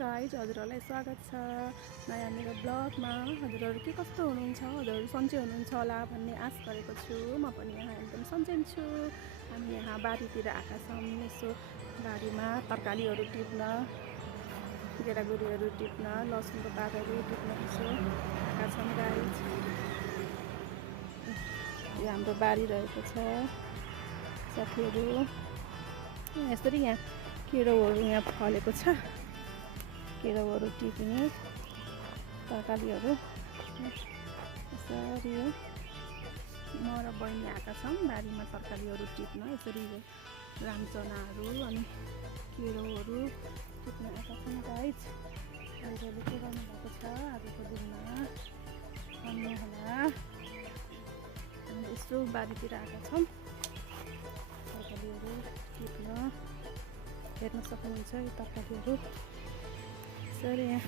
Guys, हजुरहरूलाई स्वागत छ नयाँ मेरो ब्लगमा। हजुरहरू के कस्तो हुनुहुन्छ? हजुरहरू सन्चै हुनुहुन्छ होला भन्ने आश गरेको छु। म पनि यहाँ एकदम सन्चै छु। हामी यहाँ बारीतिर आएका छौँ, यसो बारीमा तरकारीहरू टिप्न, गेडागुडीहरू टिप्न, लसुनको पातहरू टिप्न यसो आएका छौँ गाइज। यो हाम्रो बारी रहेको छ साथीहरू। यसरी यहाँ केराउहरू यहाँ फलेको छ, केराउहरू टिप्ने तरकारीहरू यसरी हो। म र बहिनी आएका छौँ बारीमा तरकारीहरू टिप्न। यसरी रामचनाहरू अनि केराउहरू टिप्न आएका छौँ गाइज। हजुरहरूले के गर्नुभएको छ आजको दिनमा भन्नुहोला। हामी यसो बारीतिर आएका छौँ तरकारीहरू टिप्न। हेर्न सक्नुहुन्छ यो तरकारीहरू यसरी यहाँ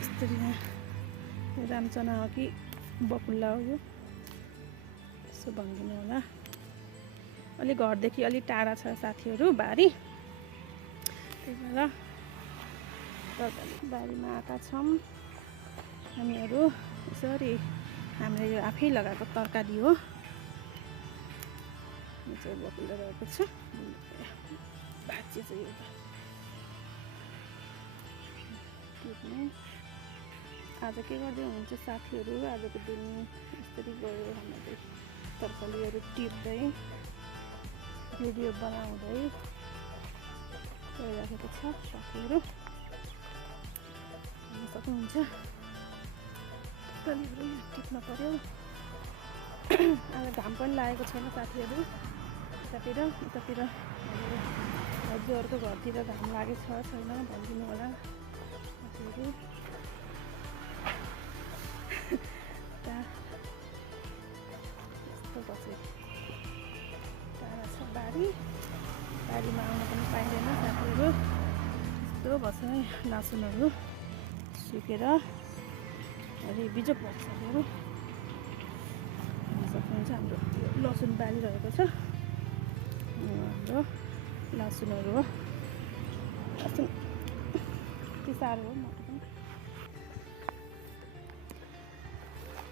यस्तरी यहाँ रामचना हो कि बकुल्ला हो, यो यसो भनिदिनु होला। अलि घरदेखि अलि टाढा छ साथीहरू बारी, त्यही भएर तरकारी बारीमा आएका छौँ हामीहरू। यसरी हामीले यो आफै लगाएको तरकारी हो। यो चाहिँ बकुल्ला रहेको छ, भाँच्चे चाहिँ यो टिप्ने। आज के गर्दै हुनुहुन्छ साथीहरू? आजको दिन यसरी गयो हामीले तरकारीहरू टिप्दै भिडियो बनाउँदै गइरहेको छ साथीहरू। हेर्न सक्नुहुन्छ तरकारीहरू टिप्न पर्यो। आज घाम पनि लागेको छैन साथीहरू। यतातिर हजुरहरूको घरतिर घाम लागेको छ छैन भनिदिनु होला साथीहरू। यस्तो बसे टाढा छ बारीमा आउन पनि पाइँदैन साथीहरू। यस्तो बस्छ लसुनहरू सुकेर अलि बिजो पर्छ साथीहरू। हेर्न सक्नुहुन्छ हाम्रो लसुन बाली रहेको छ, हाम्रो लसुनहरू हो। लसुन यति साह्रो हो मोटो पनि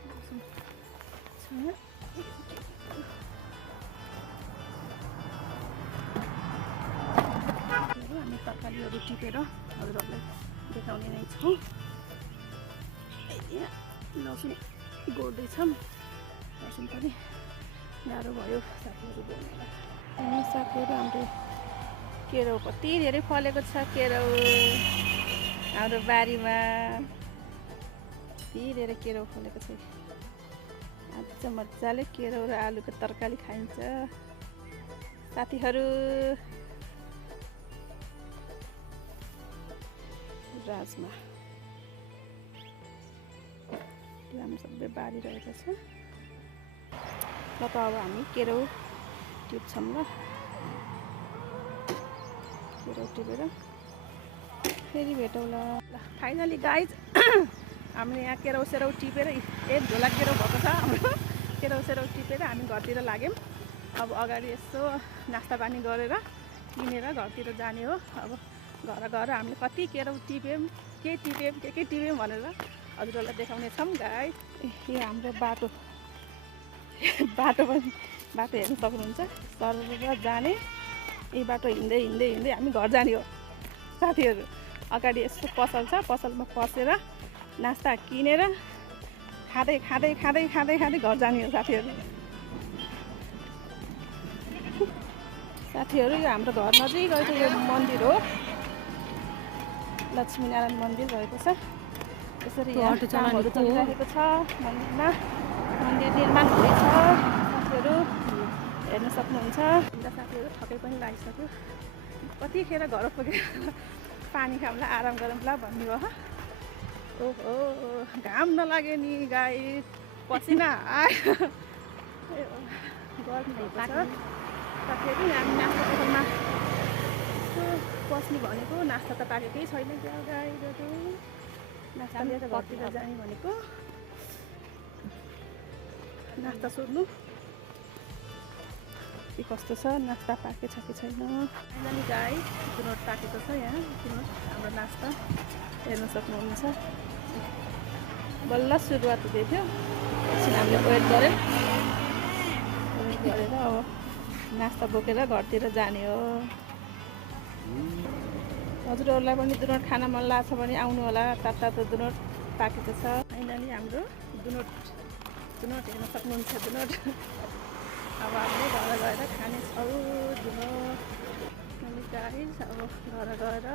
लसुन छ। हामी तरकारीहरू टिपेर हजुरहरूलाई देखाउने नै छौँ। यहाँ लसुन गोड्दैछौँ, लसुन पनि गाह्रो भयो साथीहरू गोड्नुलाई। साथीहरू हाम्रो केराउ कति धेरै फलेको छ। केराउ हाम्रो बारीमा कति धेरै केराउ फलेको छ। आज चाहिँ मजाले केराउ र आलुको तरकारी खाइन्छ साथीहरू। राजमा त्यो हाम्रो सबै बारी रहेको छ। ल त अब हामी केराउ टिप्छौँ ल। केराउ टिपेर फेरि भेटौँला। ल फाइनली गाइज हामीले यहाँ केराउ टिपेर एक झोला केराउ भएको छ हाम्रो। केराउ टिपेर हामी घरतिर लाग्यौँ। अब अगाडि यसो नास्ता पानी गरेर किनेर घरतिर जाने हो। अब घर गएर हामीले कति केराउ टिप्यौँ, के टिप्यौँ भनेर हजुरहरूलाई देखाउने छौँ गाइज। यो हाम्रो बाटो पनि हेर्न सक्नुहुन्छ। सर जाने यही बाटो हिँड्दै हामी घर जाने हो साथीहरू। अगाडि यस्तो पसल छ, पसलमा पसेर नास्ता किनेर खाँदै घर जाने हो साथीहरू। यो हाम्रो घर नजिकै यो मन्दिर हो, लक्ष्मीनारायण मन्दिर रहेको छ। यसरी यहाँ कामहरू चलिरहेको छ मन्दिरमा। मन्दिर निर्माण हुँदैछ साथीहरू, हेर्न सक्नुहुन्छ। साथीहरू थकै पनि लागिसक्यो, कतिखेर घर पुगेर पानी खाउँला आराम गरौँला भन्नुभयो। ओहो घाम नलाग्यो नि गाइस, पसिना आयो गर्मी भएको छ साथीहरू। हामी नास्ता पसलमा पस्नु भनेको, नास्ता त पाकेकै छैन क्या गाइजहरू। नास्ता लिएर घरतिर जाने भनेको, नास्ता सोध्नु के कस्तो छ, नास्ता पाके छ कि छैन। फाइनली गाइस दुनोट पाकेको छ। यहाँ दुनोट हाम्रो नास्ता हेर्न सक्नुहुन्छ। बल्ल सुरुवात हुँदै थियो, एकछिन हामीले वेट गरेर अब नास्ता बोकेर घरतिर जाने हो। हजुरहरूलाई पनि दुनोट खान मन लाग्छ भने आउनु होला। तातो दुनोट पाकेको छ। फाइनली हाम्रो दुनोट हेर्न सक्नुहुन्छ। दुनोट अब हामीले घर गएर खानेछौँ दुनोट। गाइस अब घर गएर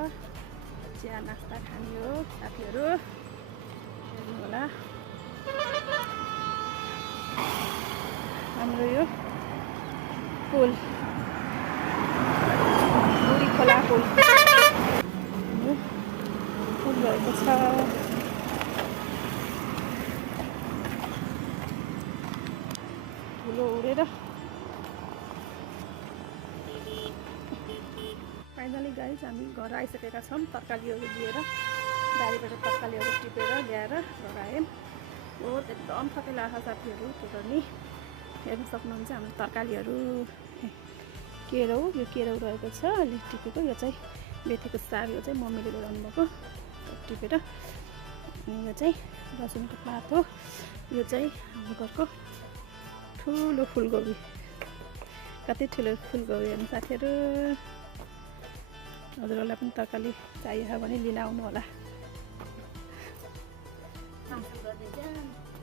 चिया नास्ता खाने हो साथीहरू, हेर्नु होला। हाम्रो यो पुल बुढी खोला पुल भएको छ। धुलो उडेर फाइनली गाइस हामी घर आइसकेका छौँ। तरकारीहरू लिएर गाडीबाट तरकारीहरू टिपेर ल्याएर घर आयौँ। बहुत एकदम थकै लाग्छ साथीहरू। त्यो पनि हेर्न सक्नुहुन्छ। हाम्रो तरकारीहरू केराउ, यो केराउ रहेको छ अलि टिपेको। यो चाहिँ बेथीको साग, यो चाहिँ मम्मीले बनाउनु भएको टिपेर। अनि यो चाहिँ लसुनको पात हो। यो चाहिँ हाम्रो घरको ठुलो फुलकोपी। कति ठुलो फुलकोपी हेर्नु साथीहरू। हजुरहरूलाई पनि तरकारी चाहियो भने लिन आउनु होला।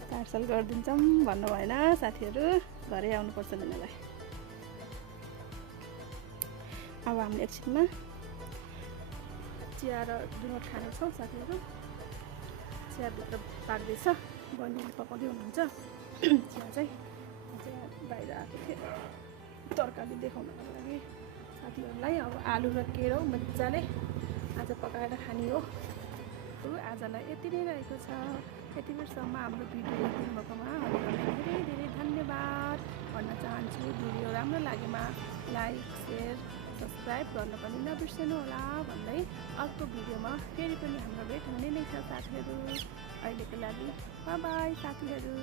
पार्सल गरिदिन्छौँ भन्नु भएन साथीहरू, घरै आउनुपर्छ लिनलाई। अब हामीले एकछिनमा चिया र दुनोट खानेछौँ साथीहरू। चियाभित्र पाक्दैछ, बहिनीले पकाउँदै हुनुहुन्छ। चिया चाहिँ बाहिर आएको थियो तरकारी देखाउनको लागि साथीहरूलाई। अब आलु र केराउ मजाले आज पकाएर खाने हो। आजलाई यति नै रहेको छ। यति बेरसम्म हाम्रो भिडियो हेरिदिनु भएकोमा हजुरहरूलाई धेरै धेरै धन्यवाद भन्न चाहन्छु। भिडियो राम्रो लागेमा लाइक, सेयर, सब्सक्राइब गर्न पनि नबिर्सनु होला भन्दै अर्को भिडियोमा फेरि पनि हाम्रो भेट हुने नै छ साथीहरू। अहिलेको लागि बाई बाई साथीहरू।